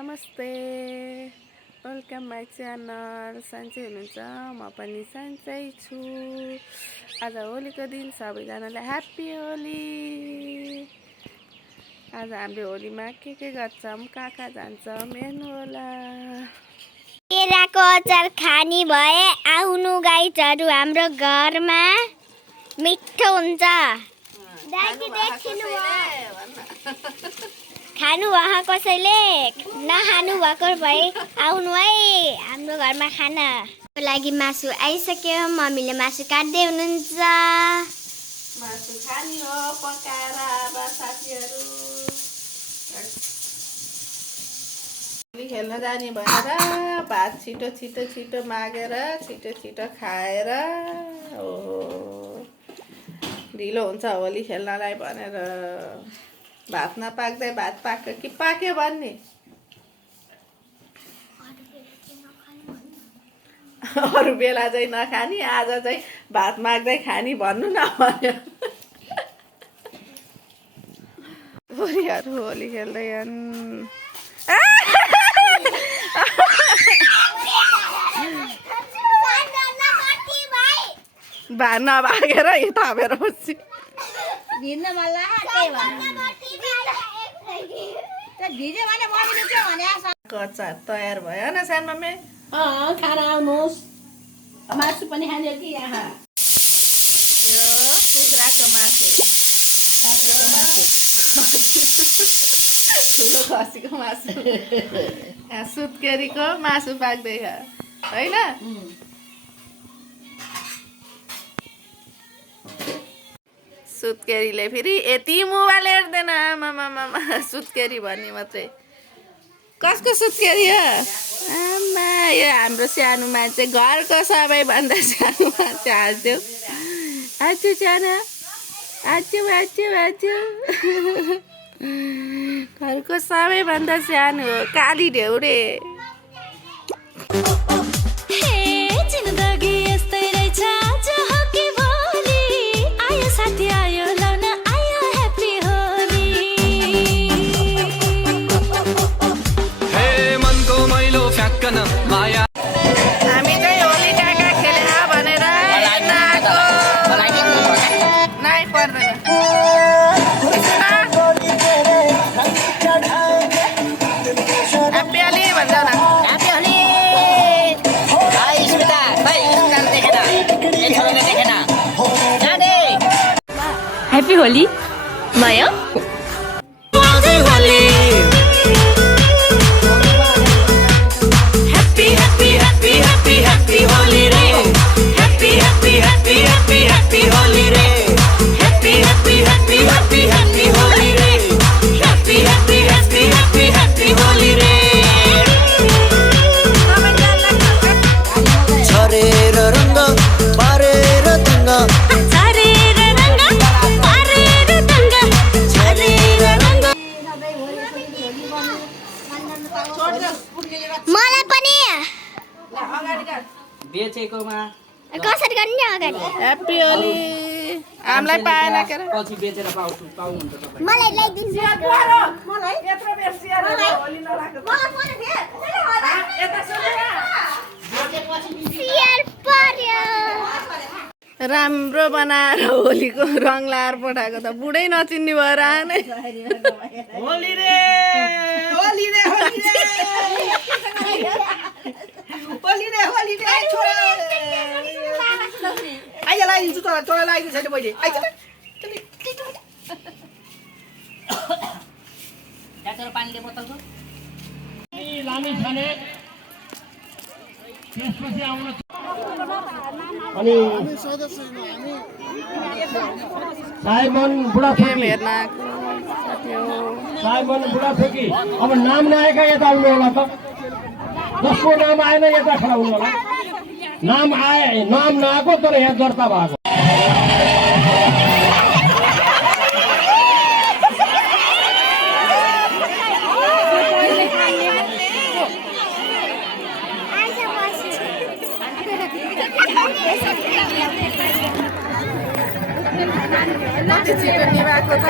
नमस्ते, welcome my channel. सन्चै हुनुहुन्छ? म पनि सन्चै छु। आज होलीको दिन सबैजनालाई ह्याप्पी होली। आज हामीले होलीमा के गर्छौँ, कहाँ जान्छौँ, हेर्नु होला। केराको अचार खानी भए आउनु गाइजहरू हाम्रो घरमा, मिठो हुन्छ। खानु भए कसैले नखानु भएको भए आउनु है हाम्रो घरमा खाना। लागि मासु आइसक्यो, मम्मीले मासु काट्दै हुनुहुन्छ। मासु खानी हो पकाएर अब साथीहरू। होली खेल्न जाने भनेर भात छिटो मागेर छिटो खाएर ओहो ढिलो हुन्छ होली खेल्नलाई भनेर भात नपाक्दै भात पाक्यो कि पाक्यो भन्ने। अरू बेला चाहिँ नखानी, आज चाहिँ भात माग्दै खानी भन्नु न भन्यो। बुढीहरू होली खेल्दैछन्। भात नभागेर यो थापेर बस्छु। अचार तयार भयो न सानो मम्मी? खाना आउनुहोस्, मासु पनि खाने कि यहाँ कुखुराको मासु, ठुलो खसीको मासु, यहाँ सुत्केरीको मासु पाक्दैछ होइन? सुत्केरीले फेरि यति मोबाइल हेर्दैन, आमा सुत्केरी भन्ने मात्रै। कसको सुत्केरी हो? आमा यो हाम्रो सानो मान्छे, घरको सबैभन्दा सानो मान्छे हाल्थ्यो। आजु सानो, आजु घरको सबैभन्दा सानो हो, काली ढेउरे। हामी चाहिँ होली काका खेले भनेर नै पर्दैन। ह्याप्पी होली भन्छ न। ह्याप्पी होली माया। मलाई पनि बेचेकोमा कसरी गर्ने अगाडि? ह्याप्पी होली। हामीलाई पाएन के अरे? पछि बेचेर पाउनुहुन्छ तपाईँ। मलाई ल्याइदिनु राम्रो बनाएर होलीको रङ लाएर पठाएको त बुढै नचिन्ने भएर आने। होली रे होली रे होली रे होली रे होली रे छोरा आइज लगाइदिन्छु। तँलाई लगाइदिन्छ छैन मैले। आइज पानीले बोतल छ लामी खाने त्यसपछि आउन। अनि साइमन बुढाथोकी, साइमन बुढाथोकी। अब नाम नआएका यता आउनु होला त। जसको नाम आएन यता खडा हुनु होला। नाम आए, नाम नआएको तर यहाँ दर्ता भएको। छिटो निभाएको त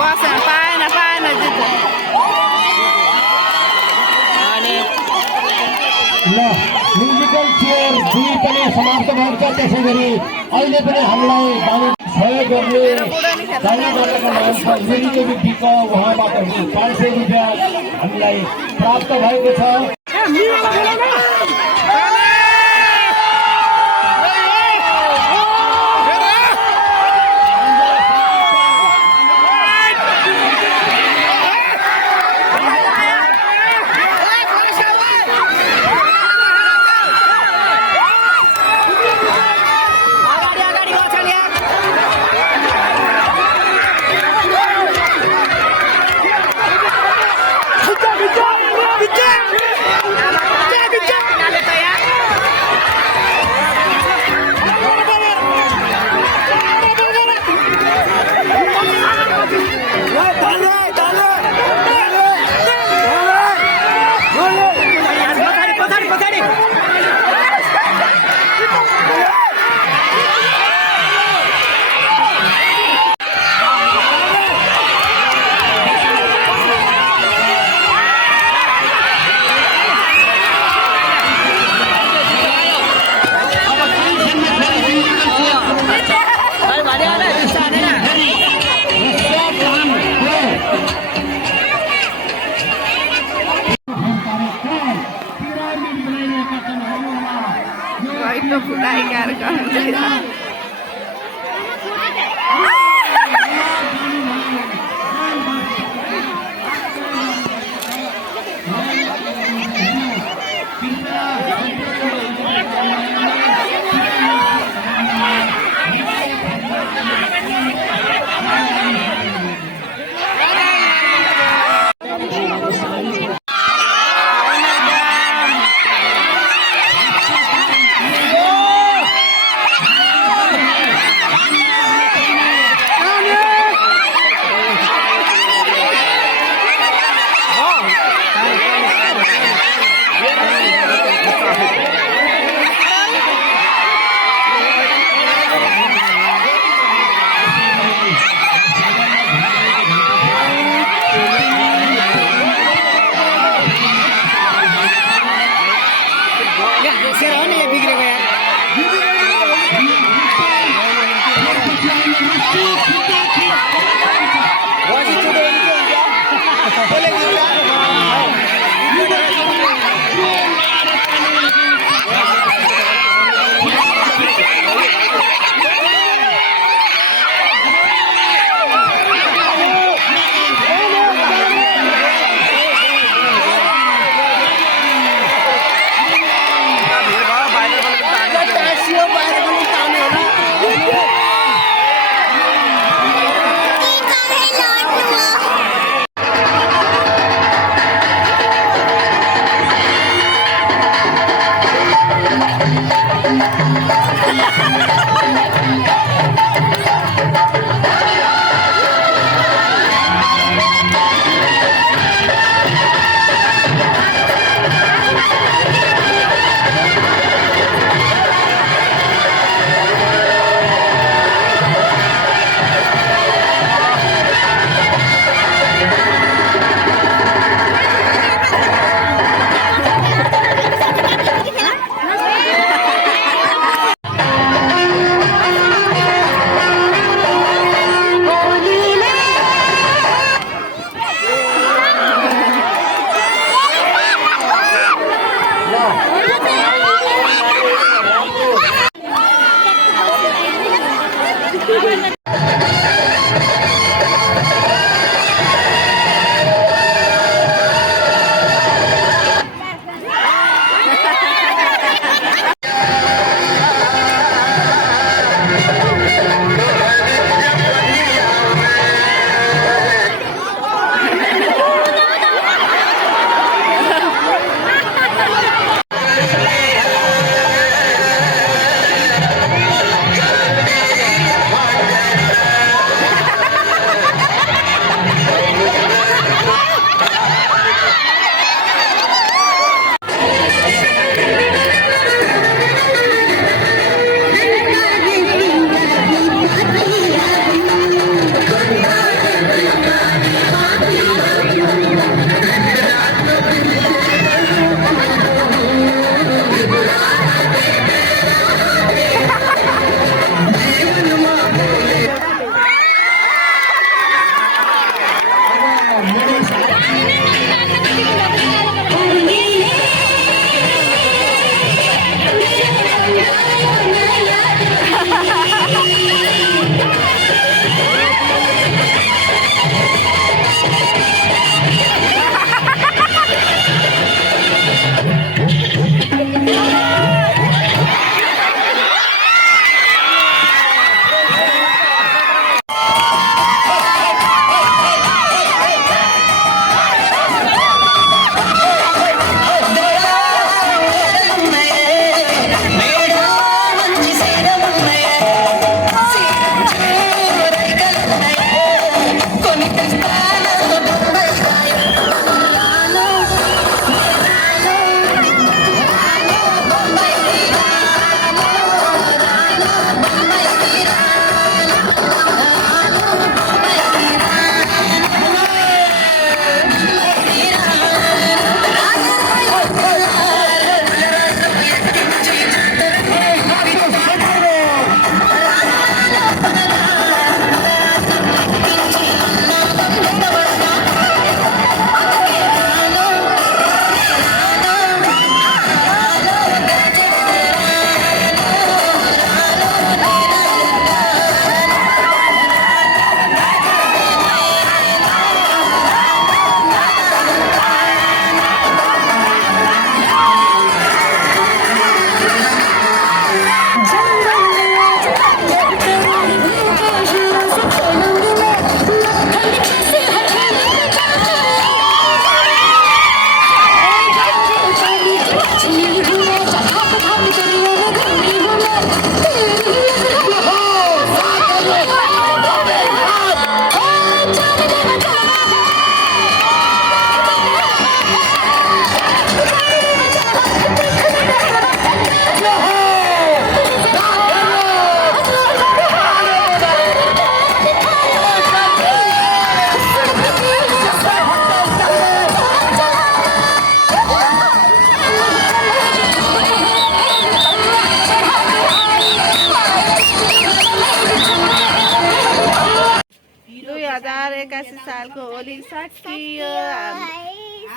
बस पाएन पाएन जित्छ ल म्युजिकल चेयर 2 पनि समाप्त भएको छ। त्यसै गरी अहिले पनि हामीलाई सहयोग गर्ने दाइनाको नाम छ युनिको व्यक्तिको उहाँबाट 500 रुपियाँ हामीलाई प्राप्त भएको छ। Itu budaya karena दुई 2081 सालको होली सकियो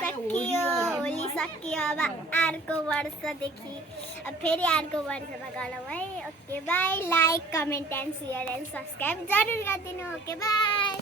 सकियो होली सकियो अब अर्को वर्षदेखि अब फेरि अर्को वर्षमा गरौँ है okay by like comment and share and subscribe जरुर गरिदिनु ओके बाई